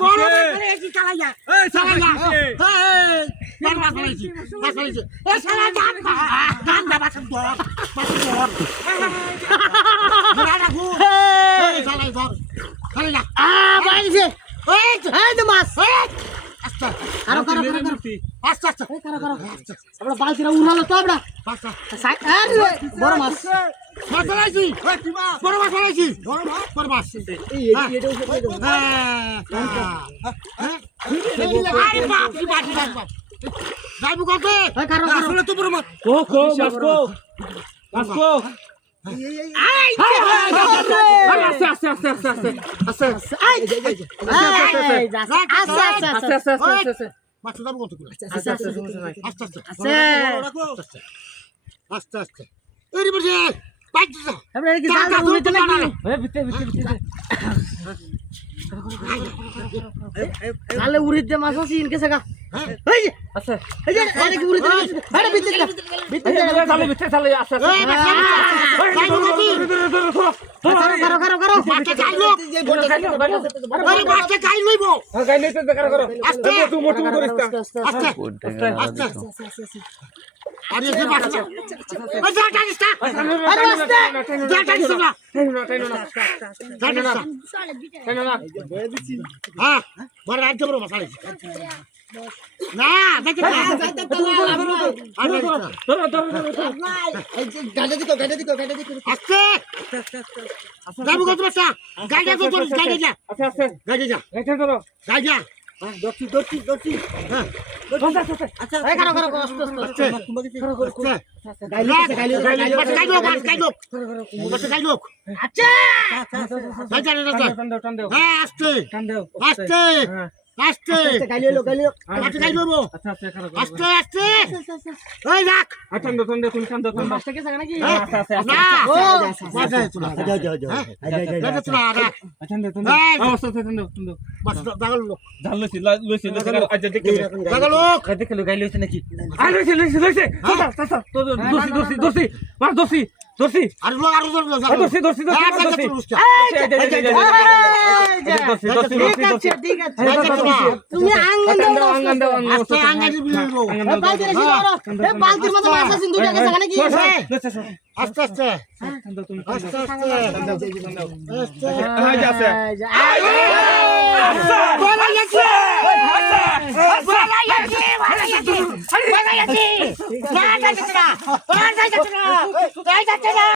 বড় মাছ চালাইয়া এই চালাইয়া এই বড় মাছ চালাইছি এই শালা গান বাবা সব ধর ধর রাখু এই চালাই ধর চালাইয়া বাইছে এই তো মাছ আস্তে আস্তে আস্তে আমরা বালতিরা উড়ালো তো আমরা বড় মাছ মাছ চালাইছি বড় মাছ চালাইছি বড় মাছ আরে বাপ রে বাপ যাইবো কবে আসলে তো বড় মাছ মাসকো উড়িতে মাছ আছে ইনকে সাগা আচ্ছা এই যে আরে উড়িতে আরে ভিতরে চালে আছে করো বাচ্চা খাইলো আরে বাচ্চা খাই লইবো গাই লইতে দেখা করো আস্তে তুই মোটু করিস না আস্তে আস্তে আরে যে বাচ্চা ওই যা টানিস না আরে আস্তে যা টানিস না হ্যাঁ বড় রাজ্য বড় মশাই না দেখে না গাড়ি দিকো আস্তে যাবো কত বাচ্চা গাড়ি তো তোর গাড়ি যা আচ্ছা আচ্ছা গাড়ি যা এটা ধরো গাড়ি যা দর্শি হ্যাঁ আচ্ছা এই করো আস্তে গাড়ি লোক আচ্ছা হ্যাঁ আস্তে আস্তে আস্তে গাড়ি লোক আচ্ছা গাড়ি লোক আস্তে আস্তে এই রাখ আচ্ছা তুমি কান্দ মাছটা কে সাগা নাকি আচ্ছা আচ্ছা না মাঝে চলা যা চলা রাখ আচ্ছা তুমি মাছ দাগল লোক জাল লইছি আচ্ছা দেখে দাগল লোক দেখে গাই লইছে নাকি আই লইছে চাচা তো দোষী আর লোক আর দোষী ঠিক আছে তুমি আঙ্গন দাও আস্তে আঙ্গাজি বিলবো বালতির এসে ধরো এই বালতির মতো মাছ আছে দুইটা কে সাগা নাকি আস্তে আস্তে তুমি আস্তে আস্তে হ্যাঁ যাচ্ছে বালাইয়াছি